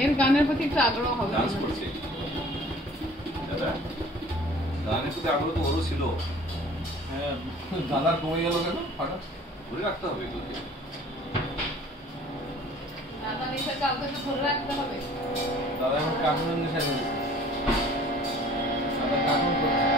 এর গানের প্রতি একটু আগ্রহ হবে। ডান্স করছে দাদা, গানের প্রতি আগ্রহ তো ওরও ছিল। হ্যাঁ, দাদার কমে গেল কেন হঠাৎ? ধরে রাখতে হবে এগুলোকে। দাদা নেশা কাউকে তো ধরে রাখতে হবে। দাদা এখন কার্টুনের নেশা করেছে। দাদা কার্টুন করছে।